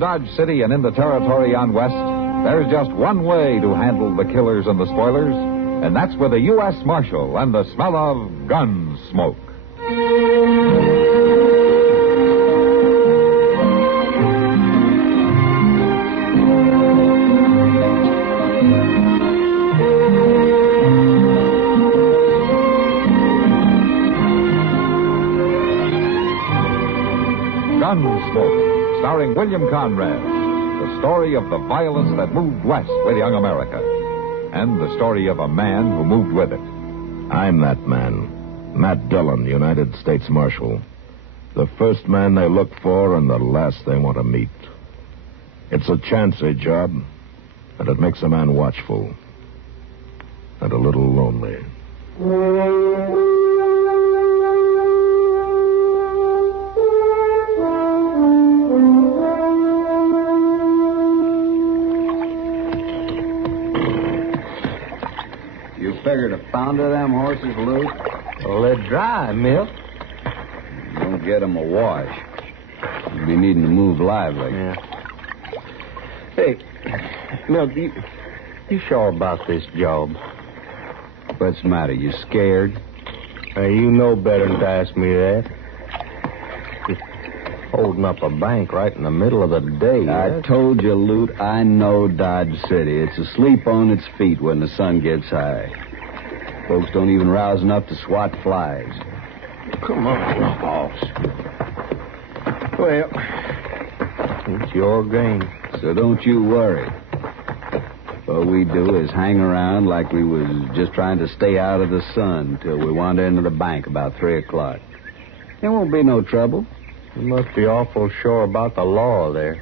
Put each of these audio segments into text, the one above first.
Dodge City and in the territory on West, there's just one way to handle the killers and the spoilers, and that's with a U.S. Marshal and the smell of Gunsmoke. Gunsmoke, starring William Conrad, the story of the violence that moved west with young America, and the story of a man who moved with it. I'm that man, Matt Dillon, United States Marshal. The first man they look for and the last they want to meet. It's a chancy job, and it makes a man watchful and a little lonely. Figured a pound of them horses, Luke? Well, they're dry, Milt. Don't get them a wash. You'll be needing to move lively. Yeah. Hey, Milt, you sure about this job? What's the matter? You scared? You know better than to ask me that. Just holding up a bank right in the middle of the day. I told you, Lute, I know Dodge City. It's asleep on its feet when the sun gets high. Folks don't even rouse enough to swat flies. Come on, boss. Well, it's your game. So don't you worry. What we do is hang around like we was just trying to stay out of the sun till we wander into the bank about 3 o'clock. There won't be no trouble. You must be awful sure about the law there.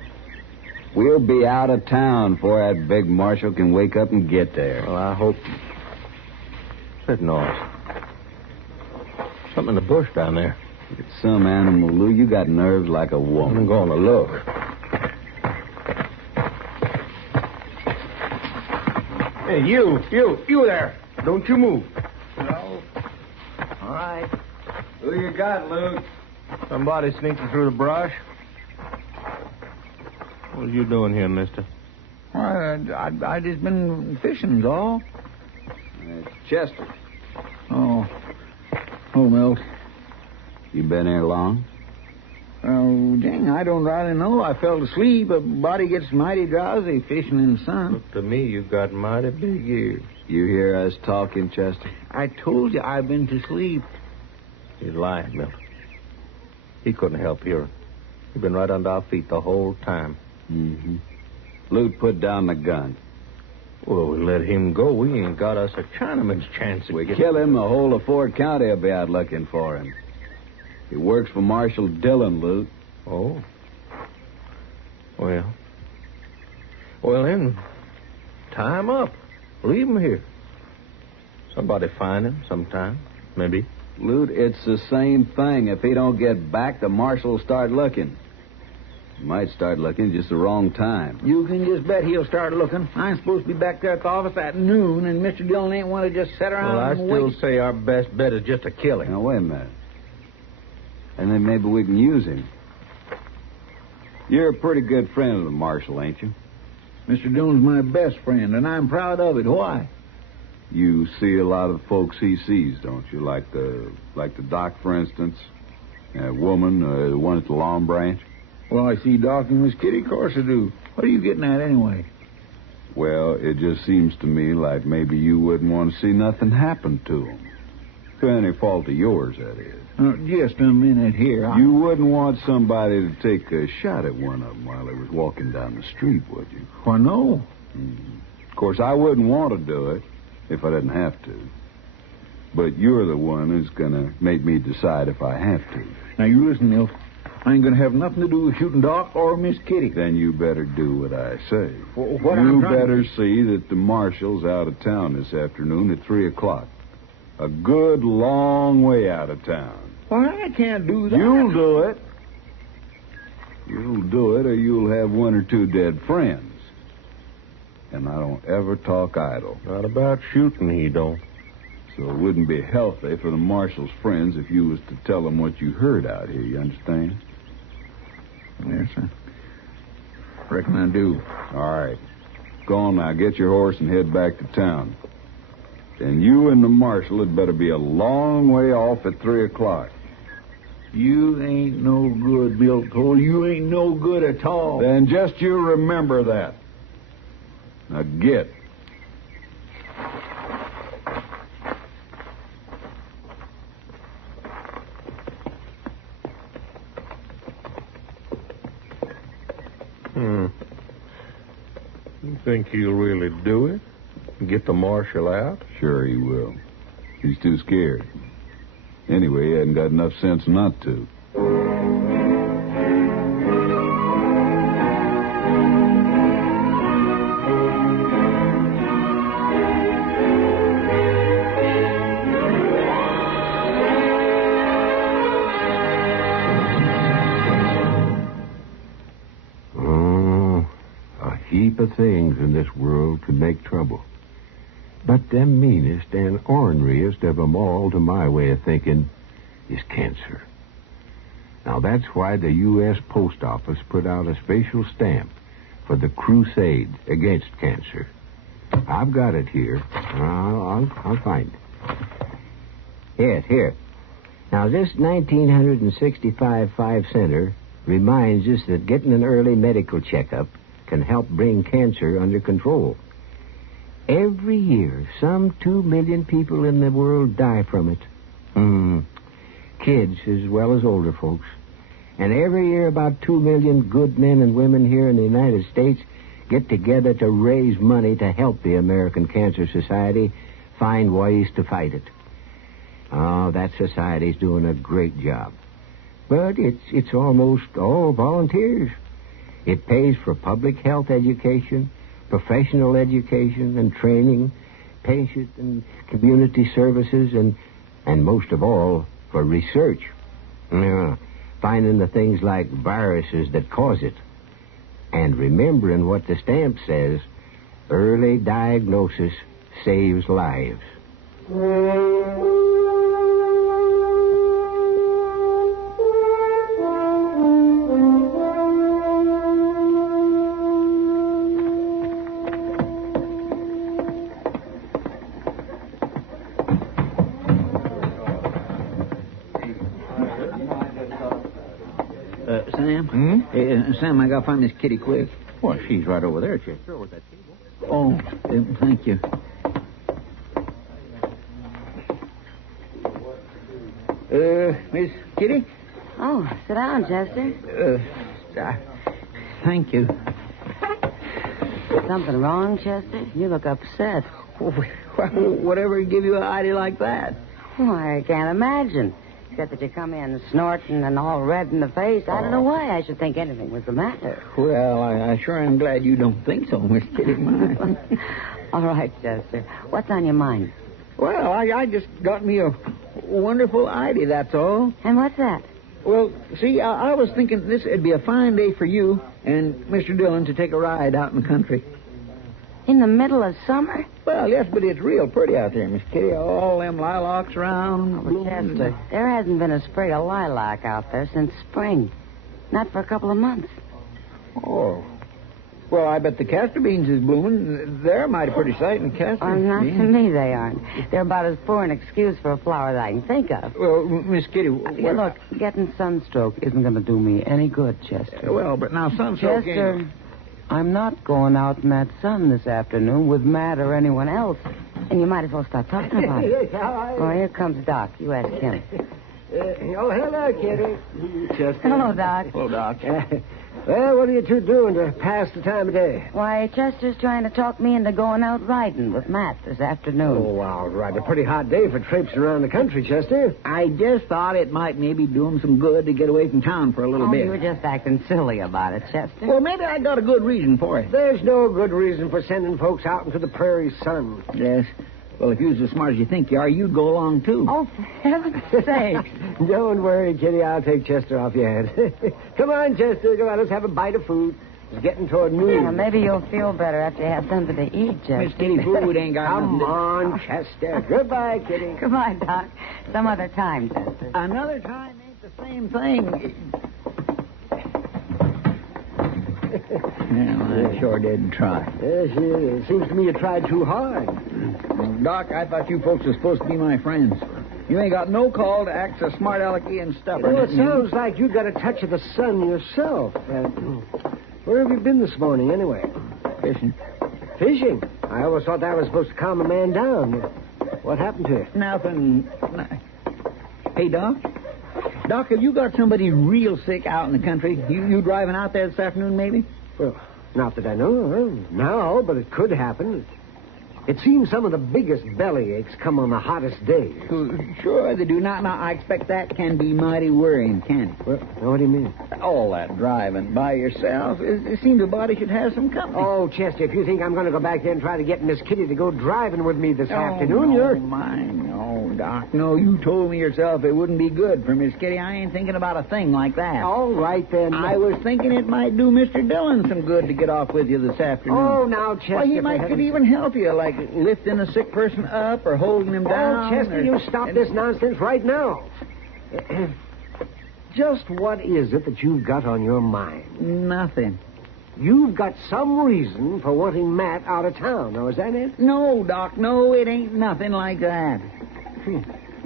We'll be out of town before that big marshal can wake up and get there. Well, I hope... That noise. Something in the bush down there. It's some animal, Lou. You got nerves like a woman. I'm going to look. Hey, you there. Don't you move. No. All right. Who you got, Luke? Somebody sneaking through the brush. What are you doing here, mister? I just been fishing, all. Chester. Oh, Milt. You been here long? Oh, dang, I don't really know. I fell asleep. A body gets mighty drowsy fishing in the sun. Look to me, you've got mighty big ears. You hear us talking, Chester? I told you I've been to sleep. He's lying, Milt. He couldn't help hearing. He's been right under our feet the whole time. Mm-hmm. Lute, put down the gun. Well, we let him go. We ain't got us a Chinaman's chance. We kill him, the whole of Ford County will be out looking for him. He works for Marshal Dillon, Lute. Oh. Well, then, tie him up. Leave him here. Somebody find him sometime, maybe. Lute, it's the same thing. If he don't get back, the marshal will start looking. He might start looking just the wrong time. You can just bet he'll start looking. I'm supposed to be back there at the office at noon, and Mr. Dillon ain't want to just sit around Well, I and still wait. say our best bet is just to kill him. Now, wait a minute. And then maybe we can use him. You're a pretty good friend of the marshal, ain't you? Mr. Dillon's my best friend, and I'm proud of it. Why? You see a lot of the folks he sees, don't you? Like the doc, for instance. That woman, the one at the Lawn Branch. Well, I see Doc and Miss Kitty. Of course I do. What are you getting at, anyway? Well, it just seems to me like maybe you wouldn't want to see nothing happen to them. To any fault of yours, that is. Just a minute here. You wouldn't want somebody to take a shot at one of them while they was walking down the street, would you? Why, no. Of course, I wouldn't want to do it if I didn't have to. But you're the one who's going to make me decide if I have to. Now, you listen, Milt. I ain't going to have nothing to do with shooting Doc or Miss Kitty. Then you better do what I say. What you better see that the marshal's out of town this afternoon at 3 o'clock. A good long way out of town. Well, I can't do that. You'll do it. You'll do it, or you'll have one or two dead friends. And I don't ever talk idle. Not about shooting, he don't. So it wouldn't be healthy for the marshal's friends if you was to tell them what you heard out here, you understand? Yes, sir. Reckon I do. All right. Go on now. Get your horse and head back to town. And you and the marshal had better be a long way off at 3 o'clock. You ain't no good, milk hole. You ain't no good at all. Then just you remember that. Now get. You think he'll really do it? Get the marshal out? Sure he will. He's too scared. Anyway, he hasn't got enough sense not to. Heap of things in this world could make trouble. But the meanest and orneriest of them all, to my way of thinking, is cancer. Now, that's why the U.S. Post Office put out a special stamp for the crusade against cancer. I've got it here. I'll find it. Yes, here. Now, this 1965 5-center reminds us that getting an early medical checkup can help bring cancer under control. Every year, some 2 million people in the world die from it. Kids as well as older folks. And every year, about 2 million good men and women here in the United States get together to raise money to help the American Cancer Society find ways to fight it. Oh, that society's doing a great job. But it's almost all volunteers. It pays for public health education, professional education and training, patient and community services, and most of all, for research. Finding the things like viruses that cause it. And remembering what the stamp says, early diagnosis saves lives. Sam? Sam, I gotta find Miss Kitty quick. Well, she's right over there, Chester, over at that table. Oh, thank you. Miss Kitty? Oh, sit down, Chester. Thank you. Something wrong, Chester? You look upset. Whatever give you an idea like that? Why, I can't imagine. Except that you come in snorting and all red in the face. I don't know why I should think anything was the matter. Well, I sure am glad you don't think so, Miss Kitty. All right, Chester. What's on your mind? Well, I just got me a wonderful idea, that's all. And what's that? Well, see, I was thinking this would be a fine day for you and Mr. Dillon to take a ride out in the country. In the middle of summer? Well, yes, but it's real pretty out there, Miss Kitty. All them lilacs around. Oh, Chester, there hasn't been a spray of lilac out there since spring. Not for a couple of months. Oh. Well, I bet the castor beans is blooming. They're a mighty pretty sight in castor. Oh, not to me, they aren't. They're about as poor an excuse for a flower that I can think of. Well, Miss Kitty... Look, getting sunstroke isn't going to do me any good, Chester. Well, but now sunstroke Chester, I'm not going out in that sun this afternoon with Matt or anyone else. And you might as well start talking about it. Oh, here comes Doc. You ask him. Hello, Kitty. Chester. Hello, Doc. Hello, Doc. Well, what are you two doing to pass the time of day? Why, Chester's trying to talk me into going out riding with Matt this afternoon. Oh, wow, right. A pretty hot day for traipsing around the country, Chester. I just thought it might maybe do him some good to get away from town for a little bit. You were just acting silly about it, Chester. Well, maybe I got a good reason for it. There's no good reason for sending folks out into the prairie sun. Yes. Well, if you was as smart as you think you are, you'd go along, too. Oh, for heaven's sake. Don't worry, Kitty. I'll take Chester off your head. Come on, Chester. Come on, let's have a bite of food. It's getting toward noon. Well, maybe you'll feel better after you have something to eat, Chester. Miss Kitty, food ain't got Come nothing to... on, Chester. Goodbye, Kitty. Goodbye, Doc. Some other time, Chester. Another time ain't the same thing. Well, I sure did try. Yes, it seems to me you tried too hard. Well, Doc, I thought you folks were supposed to be my friends. You ain't got no call to act so smart alecky and stubborn. Well, it sounds like you got a touch of the sun yourself. Where have you been this morning, anyway? Fishing. Fishing? I always thought that was supposed to calm a man down. What happened to you? Nothing. Hey, Doc. Doc, have you got somebody real sick out in the country? You driving out there this afternoon, maybe? Well, not that I know of now, but it could happen. It seems some of the biggest belly aches come on the hottest days. Sure, they do not. Now, I expect that can be mighty worrying, can it? Well, what do you mean? All that driving by yourself. It seems a body should have some company. Oh, Chester, if you think I'm going to go back there and try to get Miss Kitty to go driving with me this afternoon, you're... No, Doc. No, you told me yourself it wouldn't be good for Miss Kitty. I ain't thinking about a thing like that. All right, then. I was thinking it might do Mr. Dillon some good to get off with you this afternoon. Oh, now, Chester... Well, he could even help you, like lifting a sick person up or holding him down. Oh, Chester, you stop this nonsense right now. Just what is it that you've got on your mind? Nothing. You've got some reason for wanting Matt out of town. Now, is that it? No, Doc, no, it ain't nothing like that.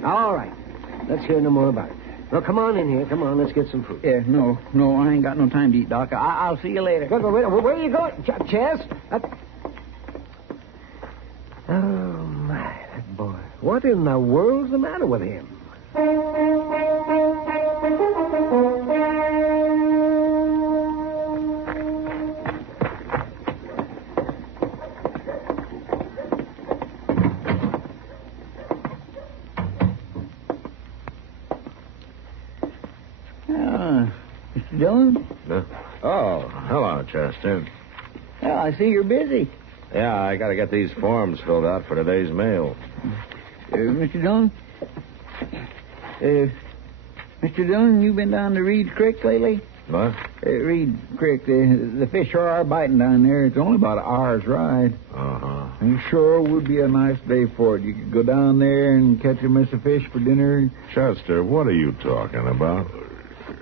All right. Let's hear no more about it. Well, come on in here. Come on, let's get some food. Yeah, no, I ain't got no time to eat, Doc. I'll see you later. Wait, where are you going? Chess? Oh, my, that boy. What in the world's the matter with him? Mr. Dillon? Oh, hello, Chester. Well, I see you're busy. Yeah, I got to get these forms filled out for today's mail. Mr. Dillon? Mr. Dillon, you been down to Reed's Creek lately? What? Reed Creek, the fish sure are biting down there. It's only about an hour's ride. Uh-huh. It sure would be a nice day for it. You could go down there and catch a mess of fish for dinner. Chester, what are you talking about?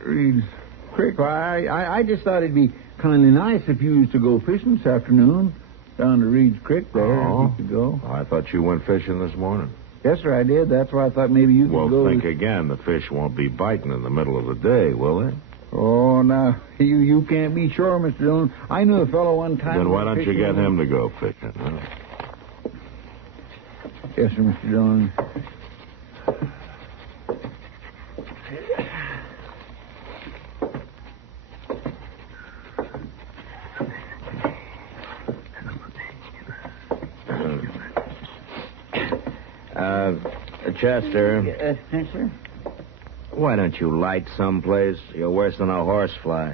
Reed's Creek, I just thought it'd be kind of nice if you used to go fishing this afternoon. Down to Reed's Creek there. Oh. You could go. I thought you went fishing this morning. Yes, sir, I did. That's why I thought maybe you could go. Well, think again. The fish won't be biting in the middle of the day, will they? Oh, now, you can't be sure, Mr. Dillon. I knew a fellow one time... Then why don't you get him to go fishing, huh? Yes, sir, Mr. Dillon. Chester. Yes, sir? Why don't you light someplace? You're worse than a horsefly.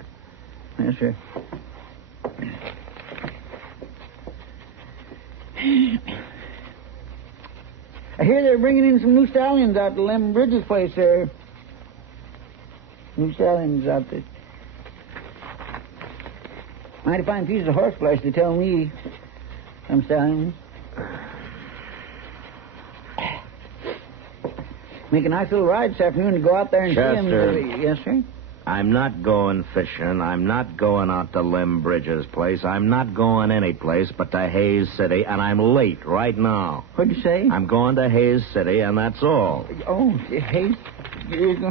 Yes, sir. I hear they're bringing in some new stallions out to Lemon Bridges' place there. New stallions out there. Mighty fine pieces of horseflesh, they tell me. Some stallions. Make a nice little ride this afternoon to go out there and Chester. see them. Yes, sir? I'm not going fishing. I'm not going out to Lem Bridges' place. I'm not going any place but to Hayes City, and I'm late right now. What'd you say? I'm going to Hayes City, and that's all. Oh, Hayes?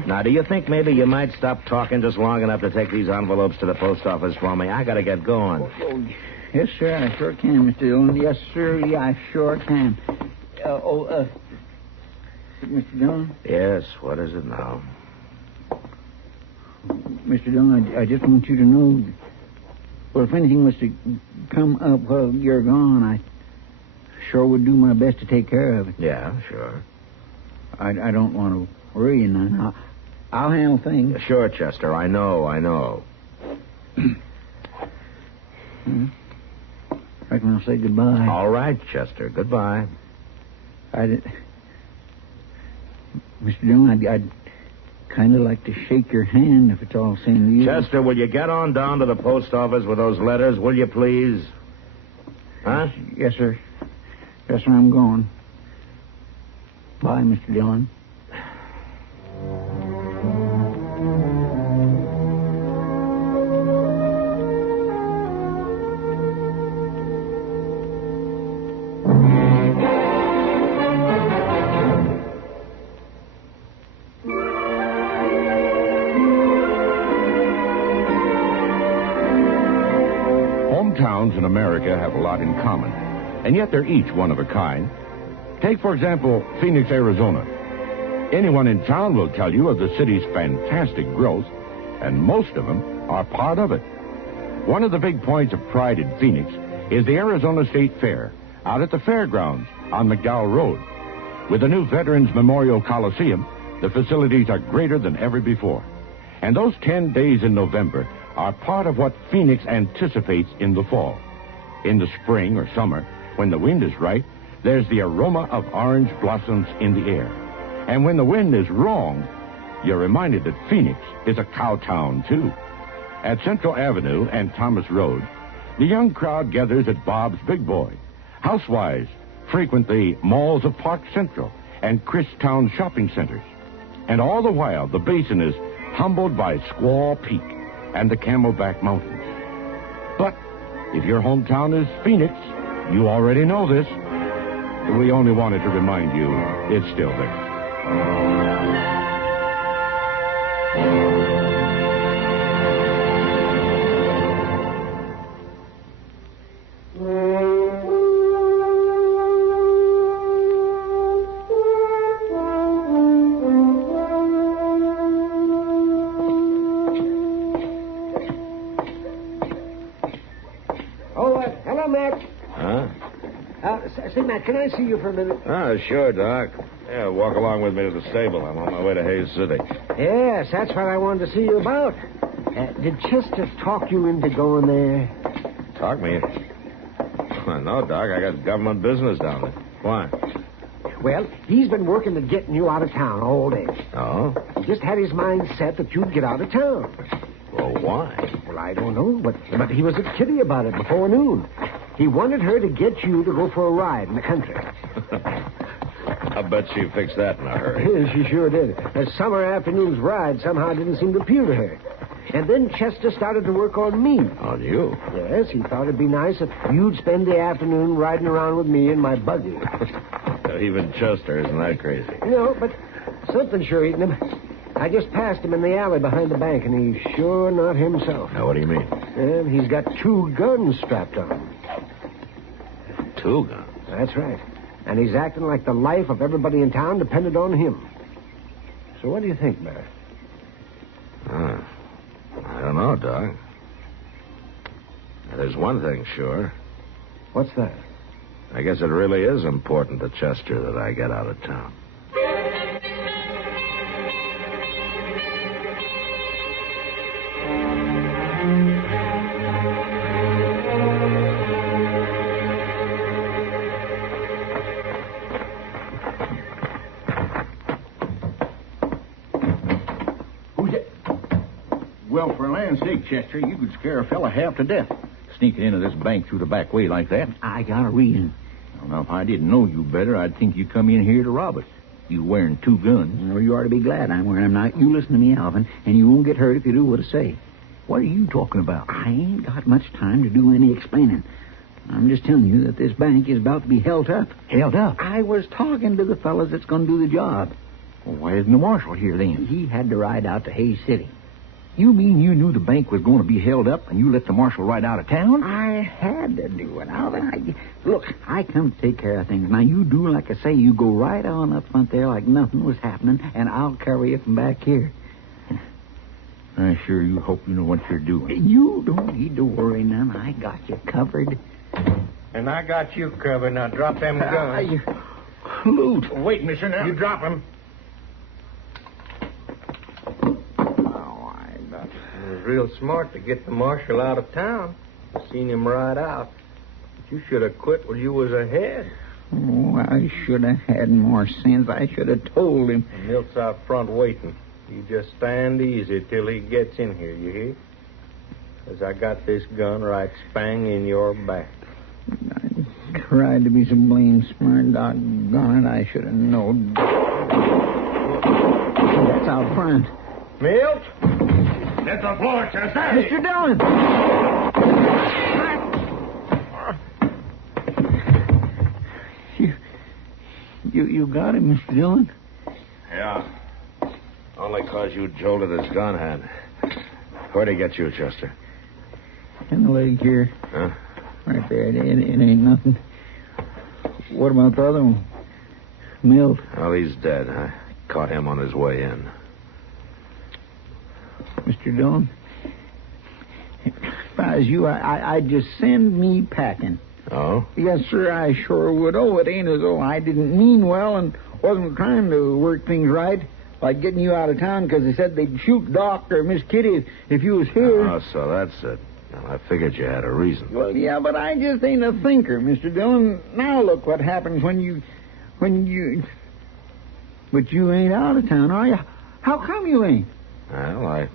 Now, do you think maybe you might stop talking just long enough to take these envelopes to the post office for me? I got to get going. Oh, yes, sir, I sure can, Mr. Dillon. Yes, sir, yeah, I sure can. Mr. Dillon? Yes, what is it now? Mr. Dillon, I just want you to know, well, if anything was to come up while you're gone, I sure would do my best to take care of it. Yeah, sure. I don't want to worry you none. I'll handle things. Sure, Chester, I know. Reckon I'll say goodbye. All right, Chester, goodbye. Mr. Dillon, I'd kind of like to shake your hand if it's all same to you. Chester, will you get on down to the post office with those letters, will you please? Huh? Yes, sir. Yes, sir, I'm going. Bye, Mr. Dillon. America have a lot in common, and yet they're each one of a kind. Take, for example, Phoenix, Arizona. Anyone in town will tell you of the city's fantastic growth, and most of them are part of it. One of the big points of pride in Phoenix is the Arizona State Fair, out at the fairgrounds on McDowell Road. With the new Veterans Memorial Coliseum, the facilities are greater than ever before. And those 10 days in November are part of what Phoenix anticipates in the fall. In the spring or summer, when the wind is right, there's the aroma of orange blossoms in the air. And when the wind is wrong, you're reminded that Phoenix is a cow town, too. At Central Avenue and Thomas Road, the young crowd gathers at Bob's Big Boy. Housewives frequent the malls of Park Central and Christown shopping centers. And all the while, the basin is humbled by Squaw Peak and the Camelback Mountains. But if your hometown is Phoenix, you already know this. We only wanted to remind you it's still there. Hello, Matt. Huh? Say, Matt, can I see you for a minute? Oh, sure, Doc. Yeah, walk along with me to the stable. I'm on my way to Hayes City. Yes, that's what I wanted to see you about. Did Chester talk you into going there? Talk me? No, Doc. I got government business down there. Why? Well, he's been working at getting you out of town all day. Oh? He just had his mind set that you'd get out of town. Well, why? Well, I don't know, but he was at Kitty about it before noon. He wanted her to get you to go for a ride in the country. I bet she fixed that in a hurry. She sure did. A summer afternoon's ride somehow didn't seem to appeal to her. And then Chester started to work on me. On you? Yes, he thought it'd be nice if you'd spend the afternoon riding around with me in my buggy. Even Chester isn't that crazy. No, but something sure eating him. I just passed him in the alley behind the bank, and he's sure not himself. Now, what do you mean? And he's got 2 guns strapped on him. 2 guns? That's right. And he's acting like the life of everybody in town depended on him. So what do you think, Bret? I don't know, Doc. There's one thing sure. What's that? I guess it really is important to Chester that I get out of town. Well, for land's sake, Chester, you could scare a fella half to death sneaking into this bank through the back way like that. I got a reason. Well, now, if I didn't know you better, I'd think you'd come in here to rob us. You wearing 2 guns. Well, you ought to be glad I'm wearing them now. You listen to me, Alvin, and you won't get hurt if you do what I say. What are you talking about? I ain't got much time to do any explaining. I'm just telling you that this bank is about to be held up. Held up? I was talking to the fellas that's going to do the job. Well, why isn't the marshal here then? He had to ride out to Hayes City. You mean you knew the bank was going to be held up and you let the marshal ride out of town? I had to do it, Alvin. Look, I come to take care of things. Now, you do like I say. You go right on up front there like nothing was happening, and I'll carry you from back here. I sure you hope you know what you're doing. You don't need to worry none. I got you covered. And I got you covered. Now drop them guns. Loot. Wait, mister, now. You drop them. It was real smart to get the marshal out of town. I seen him ride out. But you should have quit when you was ahead. Oh, I should have had more sense. I should have told him. The milk's out front waiting. You just stand easy till he gets in here, you hear? 'Cause I got this gun right spang in your back. I tried to be so blame smart. Doggone it, I should have known. That's out front. Milt! Get the floor, Chester! Mr. Dillon! You got him, Mr. Dillon? Yeah. Only 'cause you jolted his gun hand. Where'd he get you, Chester? In the leg here. Huh? Right there. It ain't nothing. What about the other one? Milt? Well, he's dead. I caught him on his way in. Mr. Dillon, if I was you, I'd just send me packing. Oh? Yes, sir, I sure would. Oh, it ain't as though I didn't mean well and wasn't trying to work things right, like getting you out of town because they said they'd shoot Doc or Miss Kitty if you was here. Oh, so that's it. Well, I figured you had a reason. Well, yeah, but I just ain't a thinker, Mr. Dillon. Now look what happens when you... But you ain't out of town, are you? How come you ain't? Well, I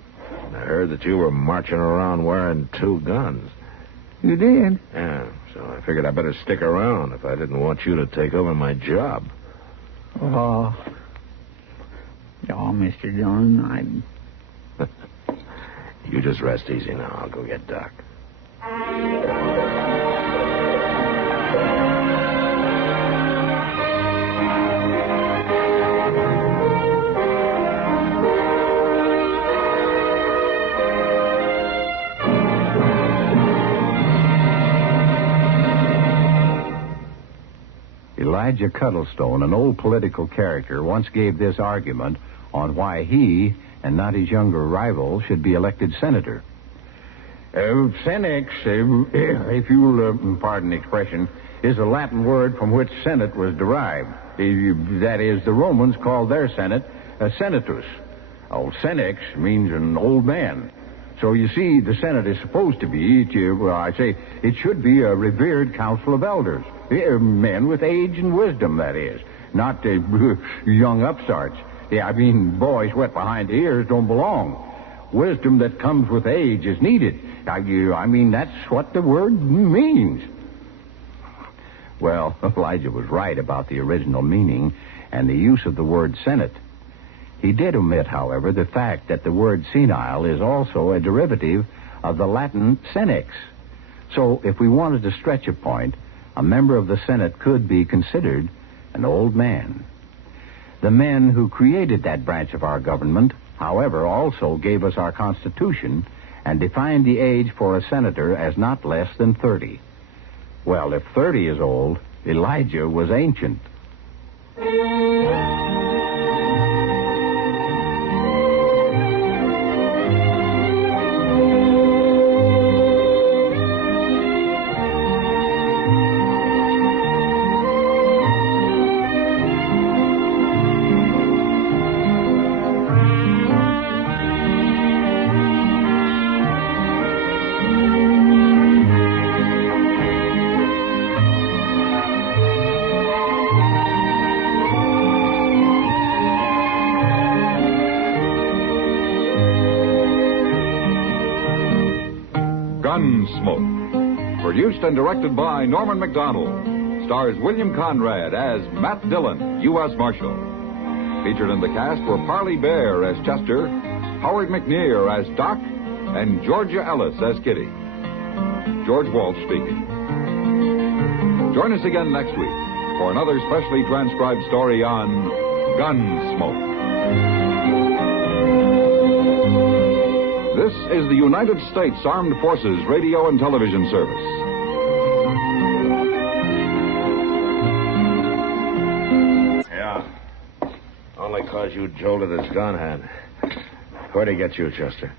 heard that you were marching around wearing 2 guns. You did? Yeah, so I figured I better stick around if I didn't want you to take over my job. Oh, Mr. Dillon, You just rest easy now. I'll go get Doc. Elijah Cuddlestone, an old political character, once gave this argument on why he, and not his younger rival, should be elected senator. Senex, if you'll pardon the expression, is a Latin word from which senate was derived. That is, the Romans called their senate a senatus. Senex means an old man. So you see, the Senate is supposed to be, it should be a revered council of elders. Men with age and wisdom, that is. Not young upstarts. Boys wet behind the ears don't belong. Wisdom that comes with age is needed. That's what the word means. Well, Elijah was right about the original meaning and the use of the word Senate. He did omit, however, the fact that the word senile is also a derivative of the Latin senex. So, if we wanted to stretch a point, a member of the Senate could be considered an old man. The men who created that branch of our government, however, also gave us our Constitution and defined the age for a senator as not less than 30. Well, if 30 is old, Elijah was ancient. Gunsmoke. Produced and directed by Norman Macdonnell. Stars William Conrad as Matt Dillon, U.S. Marshal. Featured in the cast were Parley Bear as Chester, Howard McNear as Doc, and Georgia Ellis as Kitty. George Walsh speaking. Join us again next week for another specially transcribed story on Gunsmoke. This is the United States Armed Forces Radio and Television Service. Yeah. Only 'cause you jolted his gun hand. Where'd he get you, Chester?